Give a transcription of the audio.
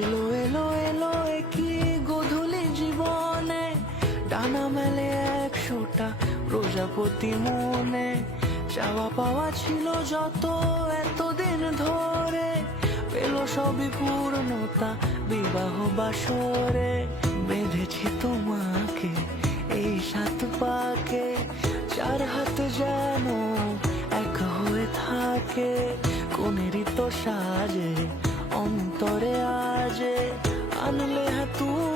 এলো এলো এলো কি গোধূলি জীবনে, ডানা মেলে 100টা প্রজাপতি মনে। চাওয়া পাওয়া ছিল যত এতদিন ধরে, পেল সবই পূর্ণতা বিবাহ বাসরে। বেঁধেছি তোমাকে এই 7 পাকে, 4 হাত যেন এক হয়ে থাকে। কোনেরই তো সাজে অন্তরে আজে, আনলে হ্যাঁ তুমি